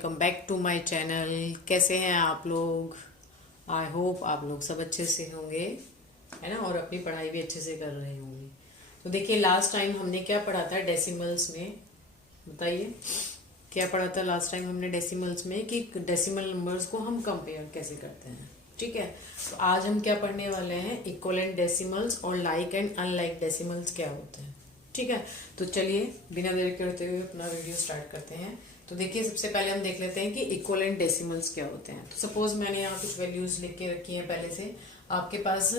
Welcome back to my channel. कैसे हैं आप लोग? आई होप आप लोग सब अच्छे से होंगे, है ना, और अपनी पढ़ाई भी अच्छे से कर रहे होंगे। तो देखिए, लास्ट टाइम हमने क्या पढ़ा था डेसिमल्स में, बताइए क्या पढ़ा था लास्ट टाइम हमने डेसिमल्स में, कि डेसिमल नंबर्स को हम कंपेयर कैसे करते हैं। ठीक है, तो आज हम क्या पढ़ने वाले हैं, इक्वलेंट डेसिमल्स और लाइक एंड अनलाइक डेसिमल्स क्या होते हैं। ठीक है, तो चलिए बिना देर करते हुए अपना वीडियो स्टार्ट करते हैं। तो देखिए, सबसे पहले हम देख लेते हैं कि इक्वलेंट डेसिमल्स क्या होते हैं। तो सपोज मैंने यहाँ कुछ वैल्यूज लिख के रखी हैं पहले से, आपके पास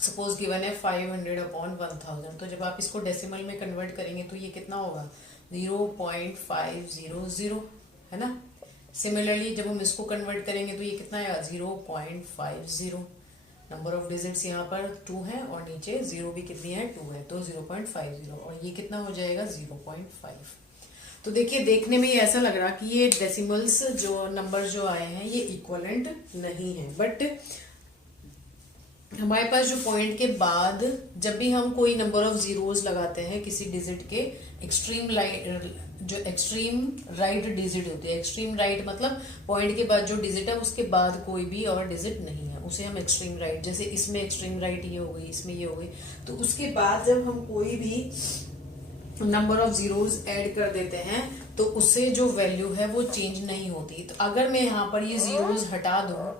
सपोज गिवन है 500/1000। तो जब आप इसको डेसिमल में कन्वर्ट करेंगे तो ये कितना होगा, 0.500, है ना। सिमिलरली जब हम इसको कन्वर्ट करेंगे तो ये कितना आएगा, 0.50। नंबर ऑफ डिजिट्स यहाँ पर 2 है और नीचे 0 भी कितनी है, 2 है, तो 0.50 और ये कितना हो जाएगा 0.5। तो देखिए, देखने में ये ऐसा लग रहा कि ये डेसिमल्स जो नंबर जो आए हैं ये इक्वलेंट नहीं है, बट हमारे पास जो पॉइंट के बाद जब भी हम कोई नंबर ऑफ जीरोस लगाते हैं किसी डिजिट के एक्सट्रीम राइट डिजिट होती है। एक्सट्रीम राइट मतलब पॉइंट के बाद जो डिजिट है उसके बाद कोई भी और डिजिट नहीं है, उसे हम एक्सट्रीम राइट, जैसे इसमें एक्सट्रीम राइट ये हो गई, इसमें ये हो गई, तो उसके बाद जब हम कोई भी नंबर ऑफ जीरोस ऐड कर देते हैं तो उससे जो वैल्यू है वो चेंज नहीं होती। तो अगर मैं यहाँ पर ये जीरोस हटा दूं,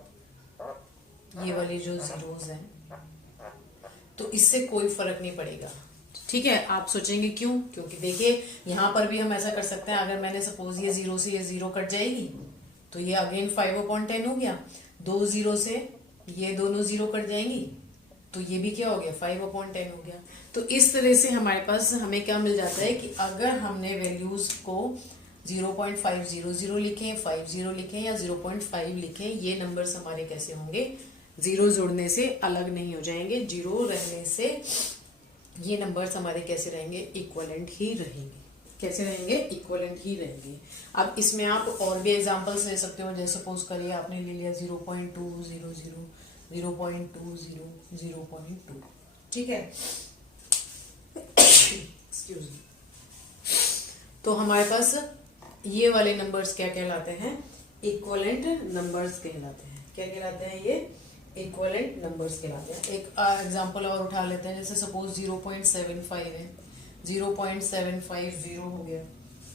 ये वाली जो जीरोस है, तो इससे कोई फर्क नहीं पड़ेगा। ठीक है, आप सोचेंगे क्यों, क्योंकि देखिए यहाँ पर भी हम ऐसा कर सकते हैं। अगर मैंने सपोज ये 0 से ये 0 कट जाएगी तो ये अगेन 5/10 हो गया। 2 0 से ये दोनों 0 कट जाएंगी तो ये भी क्या हो गया, 5/10 हो गया। तो इस तरह से हमारे पास हमें क्या मिल जाता है कि अगर हमने वैल्यूज को 0.500 लिखें, 50 लिखें या 0.5 लिखें, ये नंबर्स हमारे कैसे होंगे, जीरो जोड़ने से अलग नहीं हो जाएंगे। जीरो रहने से ये नंबर्स हमारे कैसे रहेंगे, इक्वलेंट ही रहेंगे। कैसे रहेंगे, इक्वलेंट ही रहेंगे। अब इसमें आप और भी एग्जांपल्स ले सकते हो, जैसे सपोज करिए आपने ले लिया 0.200, 0.20, 0.2। ठीक है, एक्सक्यूज मी। तो हमारे पास ये वाले नंबर्स क्या कहलाते हैं, इक्वलेंट नंबर्स कहलाते हैं। क्या कहलाते हैं ये, इक्वलेंट नंबर्स कहलाते हैं। एक एग्जांपल और उठा लेते हैं, जैसे सपोज 0.75 है, 0.750 हो गया,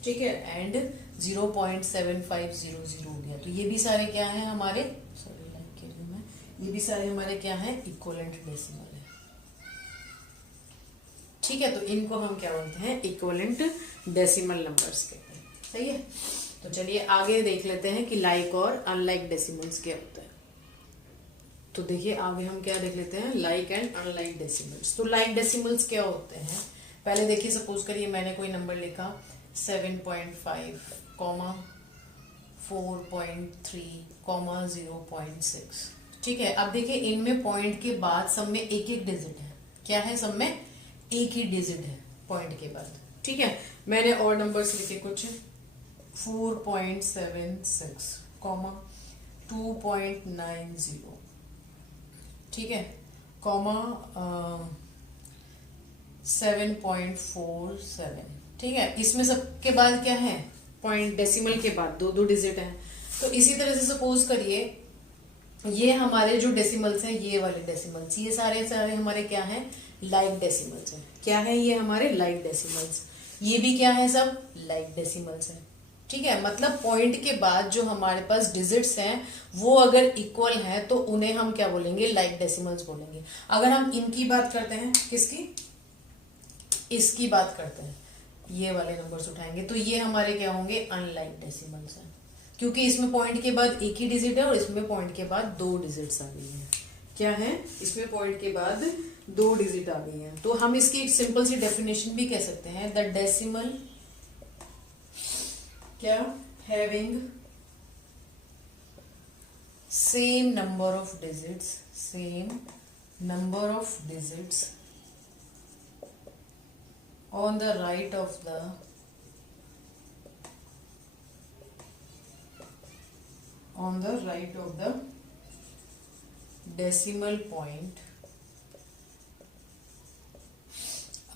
ठीक है, एंड 0.7500 हो गया। तो ये भी सारे क्या हैं हमारे, सॉरी लाइक के लिए मैं, ये भी सारे हमारे क्या हैं, इक्वलेंट डेसिमल है। ठीक है, तो इनको हम क्या बोलते हैं, इक्वलेंट डेसिमल नंबर्स कहते हैं। सही है, तो चलिए आगे देख लेते हैं कि लाइक और अनलाइक डेसिमल्स क्या होता है। तो देखिए आगे हम क्या देख लेते हैं, लाइक एंड अनलाइक डेसिमल्स। तो लाइक डेसिमल्स क्या होते हैं, पहले देखिए, सपोज करिए मैंने कोई नंबर लिखा 7.5, 4.3, 0.6। ठीक है, अब देखिए इनमें पॉइंट के बाद सब में एक एक डिजिट है। क्या है, सब में एक ही डिजिट है पॉइंट के बाद। ठीक है, मैंने और नंबर्स लिखे कुछ 4.76, 2.90, ठीक है, 7.47। ठीक है, इसमें सबके बाद क्या है, पॉइंट, डेसिमल के बाद दो दो डिजिट है। तो इसी तरह से सपोज करिए ये हमारे जो डेसिमल्स हैं, ये वाले डेसिमल्स, ये सारे सारे हमारे क्या हैं, लाइक डेसिमल्स हैं। क्या है ये हमारे लाइक डेसिमल्स, ये भी क्या है, सब लाइक डेसिमल्स हैं। ठीक है, मतलब पॉइंट के बाद जो हमारे पास डिजिट्स हैं वो अगर इक्वल हैं तो उन्हें हम क्या बोलेंगे, लाइक डेसिमल्स बोलेंगे। अगर हम इनकी बात करते हैं, किसकी, इसकी बात करते हैं, ये वाले नंबर्स उठाएंगे तो ये हमारे क्या होंगे, अनलाइक डेसिमल्स हैं, क्योंकि इसमें पॉइंट के बाद एक ही डिजिट है और इसमें पॉइंट के बाद 2 डिजिट्स आ गई हैं। क्या है, इसमें पॉइंट के बाद 2 डिजिट आ गई हैं। तो हम इसकी एक सिंपल सी डेफिनेशन भी कह सकते हैं, द डेसिमल क्या, having same number of digits on the right of the decimal point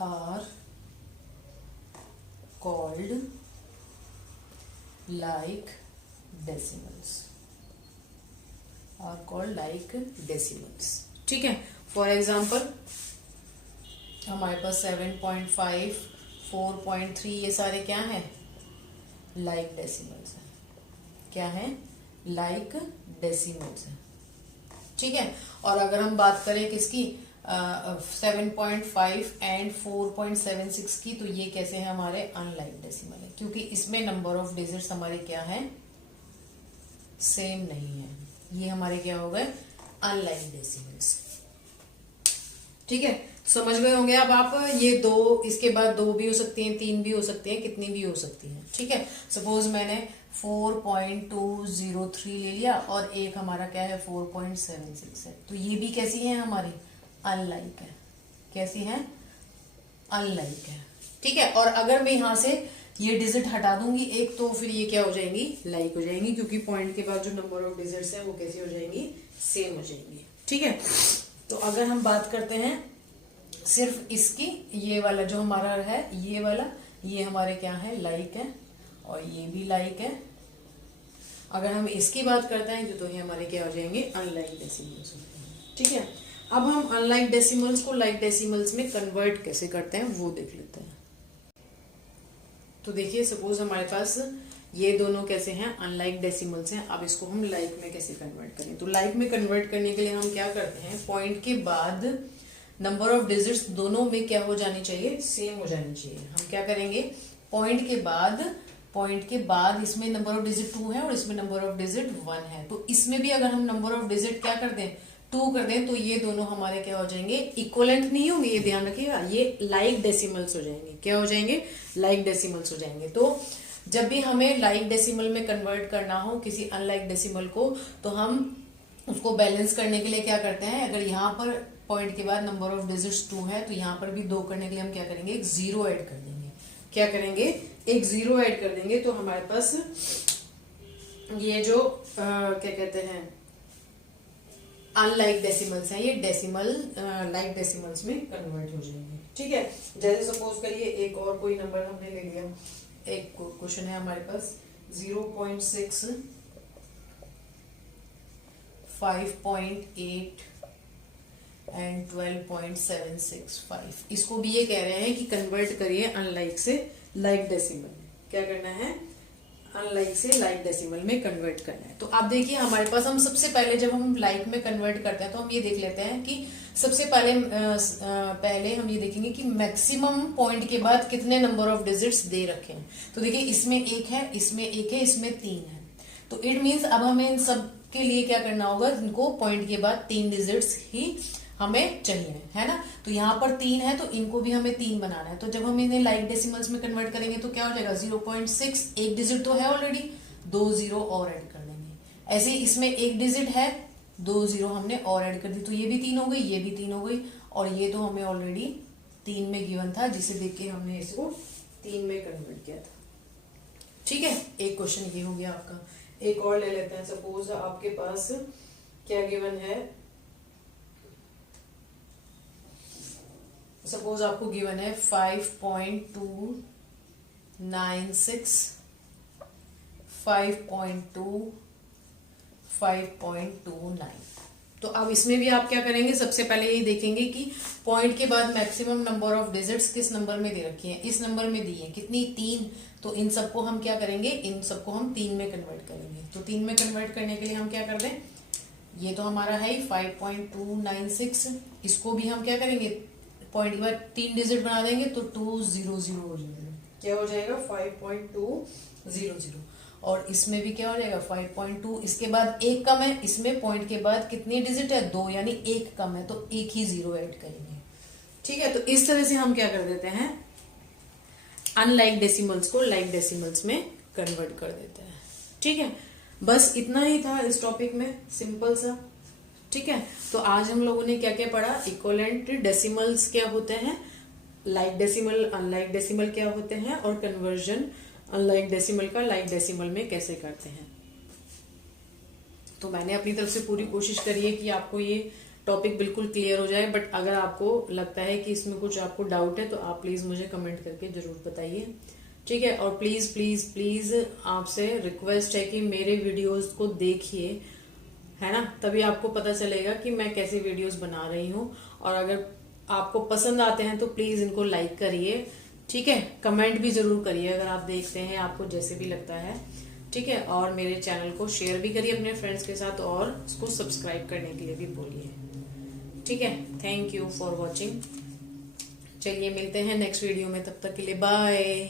are called like decimals are called like decimals. ठीक है, फॉर एग्जाम्पल हमारे पास 7.5, 4.3 ये सारे क्या है, लाइक डेसिमल्स है। क्या है, लाइक डेसिमल्स है। ठीक है, और अगर हम बात करें किसकी 7.5 एंड 4.76 की, तो ये कैसे हैं हमारे अनलाइक डेसिमल है, क्योंकि इसमें नंबर ऑफ डिजिट्स हमारे क्या है, सेम नहीं है। ये हमारे क्या हो गए, अनलाइक डेसिमल्स। ठीक है, समझ गए होंगे अब आप। ये दो, इसके बाद 2 भी हो सकती हैं, 3 भी हो सकती हैं, कितनी भी हो सकती हैं। ठीक है, सपोज मैंने 4.203 ले लिया और एक हमारा क्या है 4.76 है, तो ये भी कैसी है हमारी, अनलाइक है। कैसी है, अनलाइक है। ठीक है, और अगर मैं यहां से ये डिजिट हटा दूंगी एक, तो फिर ये क्या हो जाएंगी, लाइक हो जाएंगी, क्योंकि पॉइंट के बाद जो नंबर ऑफ डिजिट्स है वो कैसी हो जाएंगी, सेम हो जाएंगी। ठीक है, तो अगर हम बात करते हैं सिर्फ इसकी, ये वाला जो हमारा है, ये वाला, ये हमारे क्या है, लाइक है, और ये भी लाइक है। अगर हम इसकी बात करते हैं तो ये हमारे क्या हो जाएंगे, अनलाइक डेसिमल्स हो जाएंगे। ठीक है, अब हम अनलाइक डेसिमल्स को लाइक डेसिमल्स में कन्वर्ट कैसे करते हैं वो देख लेते हैं। तो देखिए, सपोज हमारे पास ये दोनों कैसे हैं, अनलाइक डेसिमल्स हैं। अब इसको हम लाइक में कैसे कन्वर्ट करें, तो लाइक में कन्वर्ट करने के लिए हम क्या करते हैं, पॉइंट के बाद नंबर ऑफ डिजिट्स दोनों में क्या हो जानी चाहिए, सेम हो जानी चाहिए। हम क्या करेंगे, पॉइंट के बाद इसमें नंबर ऑफ डिजिट 2 है और इसमें नंबर ऑफ डिजिट 1 है, तो इसमें भी अगर हम नंबर ऑफ डिजिट क्या कर दें, 2 कर दें, तो ये दोनों हमारे क्या हो जाएंगे, इक्वलेंट नहीं होंगे, ये ध्यान रखिएगा, ये लाइक डेसिमल्स हो जाएंगे। क्या हो जाएंगे, लाइक डेसिमल्स हो जाएंगे। तो जब भी हमें लाइक डेसिमल में कन्वर्ट करना हो किसी अनलाइक डेसिमल को, तो हम उसको बैलेंस करने के लिए क्या करते हैं, अगर यहाँ पर पॉइंट के बाद नंबर ऑफ डिजिट्स 2 है, तो यहाँ पर भी 2 करने के लिए हम क्या करेंगे, एक 0 ऐड कर देंगे। क्या करेंगे, एक 0 ऐड कर देंगे, तो हमारे पास ये जो क्या कहते हैं, अनलाइक डेसिमल्स हैं, ये डेसिमल लाइक डेसिमल्स में कन्वर्ट हो जाएंगे। ठीक है, जैसे सपोज करिए एक और कोई नंबर हमने ले लिया, एक क्वेश्चन है हमारे पास 0.6, 5.8 एंड 12.765। इसको भी ये कह रहे हैं कि कन्वर्ट करिए अनलाइक से लाइक डेसिमल। क्या करना है, अनलाइक से लाइक डेसिमल में कन्वर्ट करना है। तो आप देखिए, हमारे पास हम सबसे पहले जब हम लाइक में कन्वर्ट करते हैं तो हम ये देख लेते हैं कि सबसे पहले हम ये देखेंगे कि मैक्सिमम पॉइंट के बाद कितने नंबर ऑफ डिजिट्स दे रखे हैं। तो देखिए, इसमें 1 है, इसमें 1 है, इसमें 3 है, तो इट मीन्स अब हमें इन सब के लिए क्या करना होगा, इनको पॉइंट के बाद 3 डिजिट्स ही हमें चाहिए, है ना। तो यहाँ पर 3 है, तो इनको भी हमें 3 बनाना है। तो जब हम इन्हें लाइक डेसिमल्स में कन्वर्ट करेंगे तो क्या हो जाएगा, 0.6, एक डिजिट तो है ऑलरेडी, 2 0 और ऐड कर देंगे। ऐसे इसमें एक डिजिट है, 2 0 हमने और ऐड कर दी, तो ये भी 3 हो गई, ये भी 3 हो गई, और ये तो हमें ऑलरेडी 3 में गिवन था, जिसे देख के हमने इसको 3 में कन्वर्ट किया था। ठीक है, एक क्वेश्चन ये हो गया आपका। एक और ले लेते हैं, सपोज आपके पास क्या गिवन है, सपोज आपको गिवन है 5.296, 5.2, 5.29। तो अब इसमें भी आप क्या करेंगे, सबसे पहले ये देखेंगे कि पॉइंट के बाद मैक्सिमम नंबर ऑफ डिजिट्स किस नंबर में दे रखी है, इस नंबर में दी है, कितनी, 3। तो इन सबको हम क्या करेंगे, इन सबको हम 3 में कन्वर्ट करेंगे। तो 3 में कन्वर्ट करने के लिए हम क्या कर दें, ये तो हमारा है 5.296, इसको भी हम क्या करेंगे, पॉइंट के बाद 3 डिजिट बना देंगे, तो 200 हो जाएगा। क्या हो जाएगा, 5.200। और इसमें भी क्या हो जाएगा, 5.2, इसके बाद 1 कम है, इसमें पॉइंट के बाद कितनी डिजिट है, 2, यानी 1 कम है, तो 1 ही 0 ऐड करेंगे। ठीक है, तो इस तरह से हम क्या कर देते हैं, अनलाइक डेसिमल्स को लाइक डेसिमल्स में कन्वर्ट कर देते हैं। ठीक है, बस इतना ही था इस टॉपिक में, सिंपल सा। ठीक है, तो आज हम लोगों ने क्या क्या पढ़ा, इक्विवेलेंट डेसिमल्स क्या होते हैं, लाइक डेसिमल अनलाइक डेसिमल क्या होते हैं, और कन्वर्जन अनलाइक डेसिमल का लाइक डेसिमल में कैसे करते हैं। तो मैंने अपनी तरफ से पूरी कोशिश करी है कि आपको ये टॉपिक बिल्कुल क्लियर हो जाए, बट अगर आपको लगता है कि इसमें कुछ आपको डाउट है तो आप प्लीज मुझे कमेंट करके जरूर बताइए। ठीक है। और प्लीज प्लीज प्लीज आपसे रिक्वेस्ट है कि मेरे वीडियोस को देखिए, है ना, तभी आपको पता चलेगा कि मैं कैसी वीडियोस बना रही हूँ। और अगर आपको पसंद आते हैं तो प्लीज इनको लाइक करिए, ठीक है। कमेंट भी जरूर करिए अगर आप देखते हैं, आपको जैसे भी लगता है, ठीक है। और मेरे चैनल को शेयर भी करिए अपने फ्रेंड्स के साथ और उसको सब्सक्राइब करने के लिए भी बोलिए, ठीक है। Thank you for watching. चलिए मिलते हैं नेक्स्ट वीडियो में, तब तक के लिए बाय।